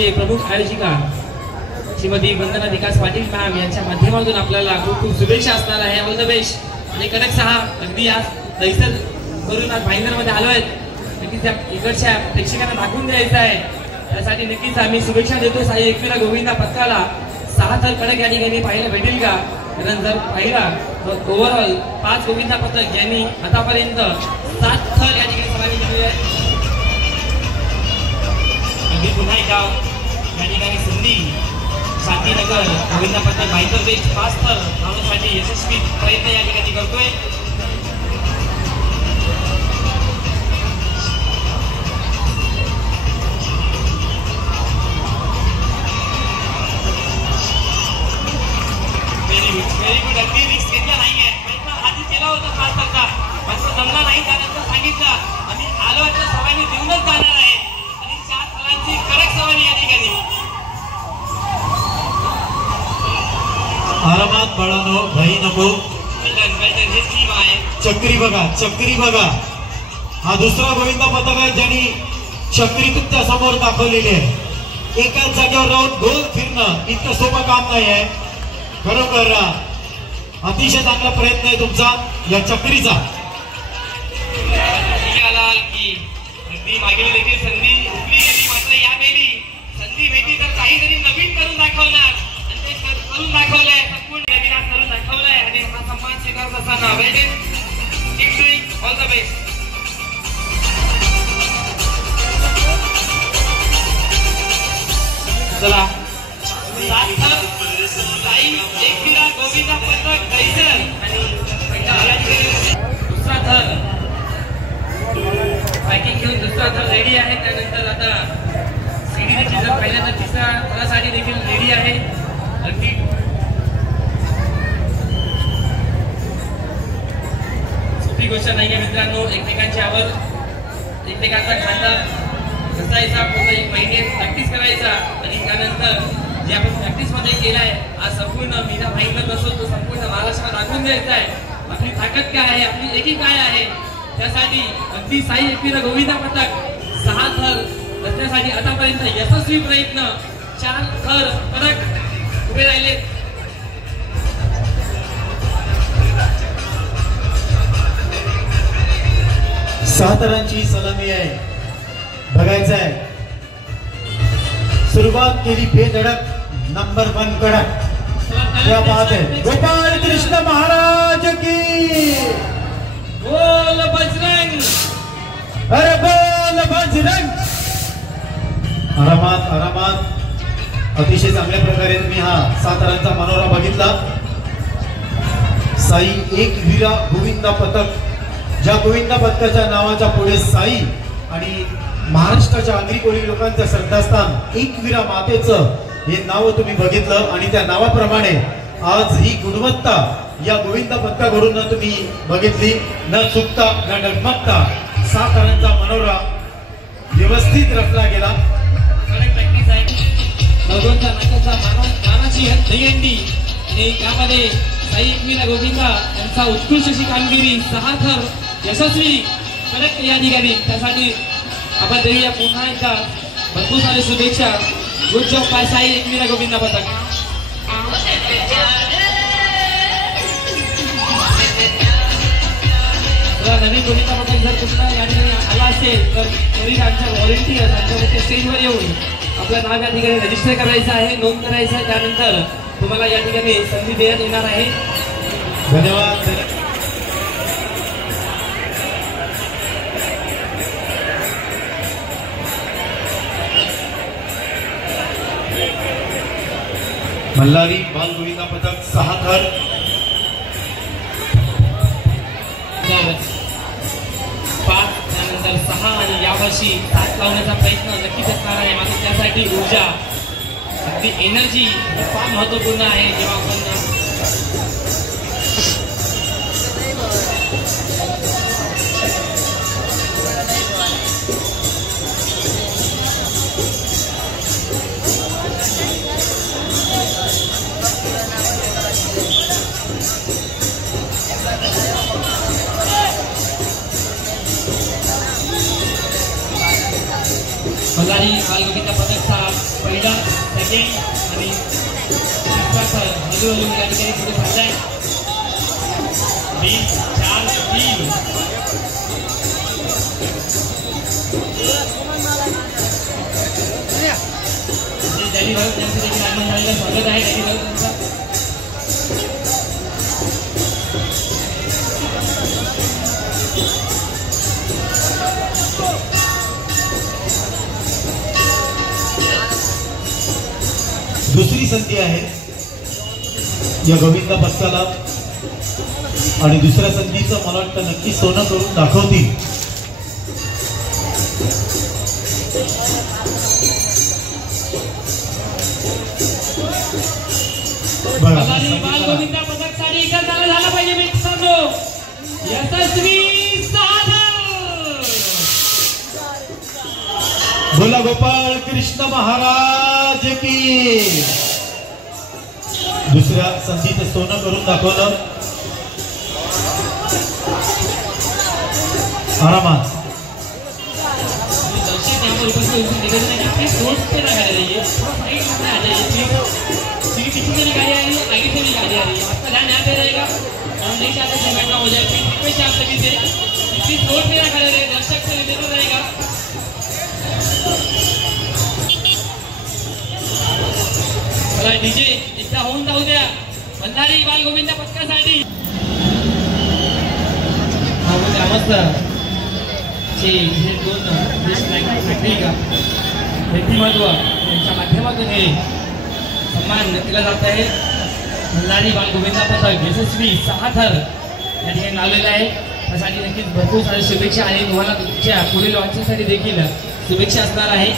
प्रमुख आयोजिका श्रीमती वंदना विकास पाटील मॅम यांच्या माध्यमातून आपल्याला खूप खूप शुभेच्छा असणार आहे. All the best. आणि कडक सहा अगदी आज दैसल करून आज भाईंदर मध्ये आलो आहेत. नक्कीच इकडच्या प्रेक्षकांना दाखवून द्यायचं आहे. त्यासाठी नक्कीच आम्ही शुभेच्छा देतो. साई एकविरा गोविंदा पथकाला 6 थर कडक या ठिकाणी पाहायला भेटेल का? कारण जर पाहिला तर ओव्हरऑल 5 गोविंदा पथक यांनी आतापर्यंत 7 थर या ठिकाणी समावेश केलेले आहेत. अगदी पुन्हा एकदा या ठिकाणी संधी शांतीनगर गोविंदा पथक भाईंदर बेस्ट 5 थर धावण्यासाठी यशस्वी प्रयत्न या ठिकाणी करतोय. Very good. अगदी रिस्क घेतला नाहीये. प्रयत्न आधी केला होता 5 थरचा, मात्र जमला नाही. त्यानंतर सांगितलं आम्ही आलो आता सवानी देऊनच जाणार आहे आणि 4 थरांची कडक सवानी या ठिकाणी. आरामात बाळांनो, घाई नको. हे टीम आहे. चक्री बघा, चक्री बघा. हा दुसरा गोविंदा पथक आहे ज्यांनी चक्री तुमच्या समोर दाखवलेली आहे. एकाच जागेवर राहून गोल फिरणं इतकं सोपं काम नाही आहे. खरोखर अतिशय चांगला प्रयत्न आहे तुमचा या चक्रीचा. की अगदी मागील देखील संधी हुकली गेली, मात्र यावेळी संधी भेटी तर काहीतरी नवीन करून दाखवणार आणि ते करून दाखवलंय. संपूर्ण नवीन करून दाखवलंय आणि हा सन्मान स्वीकारत असताना well keep doing all the best. चला 7 थर साई एकविरा गोविंदा पथक दैसल आणि दुसरा थर पॅकिंग घेऊन दुसरा थर रेडी आहे. त्यानंतर आता सीडी देखील जर पाहिलं तर तिसरा थरासाठी देखील रेडी आहे. अगदी सोपी गोष्ट नाही आहे मित्रांनो. एकमेकांचा खांदा घसायचा, पूर्ण 1 महिने प्रॅक्टिस करायचा आणि त्यानंतर जे आपण प्रॅक्टिस मध्ये केलाय आज संपूर्ण मीना भाईंदर नसतो तो संपूर्ण महाराष्ट्राला दाखवून द्यायचा आहे. आपली ताकद काय आहे, आपली एकी काय आहे. त्यासाठी अगदी साई एकविरा गोविंदा पथक 6 थर रचण्यासाठी आतापर्यंत यशस्वी प्रयत्न. 4 थर पथक उभे राहिले. सातारांची सलामी आहे. बघायचं आहे. सुरुवात केली बेधडक नंबर 1 कडक. क्या बात है. गोपाल कृष्ण महाराज की बोल बजरंग. अरे बोल बजरंग. आरामात आरामात अतिशय चांगल्या प्रकारे तुम्ही हा सातारांचा मनोरा बघितला. साई एकविरा गोविंदा पथक, ज्या गोविंदा पथकाच्या नावाच्या पुढे साई आणि महाराष्ट्राच्या आगरी कोळी लोकांचं श्रद्धास्थान एकविरा मातेचं हे नाव तुम्ही बघितलं आणि त्या नावाप्रमाणे आज ही गुणवत्ता या गोविंदा पथकाकडून तुम्ही बघितली. न चुकता न डगमगता सातारांचा मनोरा व्यवस्थित रचला गेला. प्रॅक्टिस आहे. भगवंता नाकाचा मानाची दहीहंडी आणि त्यामध्ये साई एकविरा गोविंदा यांचा उत्कृष्ट अशी कामगिरी. 6 थर यशस्वी कडक या ठिकाणी. त्यासाठी आपण देऊया पुन्हा एकदा भरपूर सारे शुभेच्छा. Good job by Sai Ekvira Govinda पथक. नवीन गोविंदा पथक जर कुठला या ठिकाणी आला असेल तर तरी आमच्या व्हॉलेंटियर त्यांच्या स्टेजवर येऊन आपलं नाव या ठिकाणी रजिस्टर करायचं आहे, नोंद करायचं आहे. त्यानंतर तुम्हाला या ठिकाणी संधी देण्यात येणार आहे. धन्यवाद. मल्हारी बाल गोविंदा पथक 6 थर. 5 त्यानंतर 6 आणि यावर्षी 7 लावण्याचा प्रयत्न नक्कीच असणार आहे. मात्र त्यासाठी ऊर्जा अगदी एनर्जी फार महत्वपूर्ण आहे. जेव्हा आपण मल्हारी बाल गोविंदा पथकचा पाहिजे आणि हळूहळू या ठिकाणी पुढे चाललाय 20-4-3 डॅडी राऊत यांचं देखील आगमन झालेलं स्वागत आहे डॅडी राऊत यांचं. दुसरी संधी आहे या गोविंदा पथकाला आणि दुसऱ्या संधीचं मला वाटतं नक्की सोनं करून दाखवतील. गोविंदा पथक साठी इतर झाला पाहिजे मित्रांनो. यशस्वी साधन बोला गोपाळ कृष्ण महाराज की. दुसऱ्या संधीचं सोनं करून दाखवलं. आरामात दर्शक यहाँ पर उपस्थित निवेदन है कि रोड पे ना खड़े रहिए, साइड में आ जाइए क्योंकि पीछे से भी गाड़ी आ रही है, आगे से भी गाड़ी आ रही है. आपका ध्यान यहाँ पे रहेगा. हम नहीं चाहते दुर्घटना हो जाए. रिक्वेस्ट आप सभी से प्लीज रोड पे ना खड़े रहे. दर्शक से निवेदन रहेगा. चला डीजे एकदा होऊन जाऊ द्या. बंधारी बाल गोविंदा पथकासाठी मस्त हे दोन फॅक्टरी का व्यक्तिमत्व यांच्या माध्यमातून हे सन्मान केला जात आहे. बंधारी बाल गोविंदा पथक यशस्वी 6 थर या ठिकाणी लावलेलं आहे. त्यासाठी नक्कीच भरपूर साऱ्या शुभेच्छा आणि तुम्हाला तुमच्या पुढील वाचण्यासाठी देखील शुभेच्छा असणार आहे.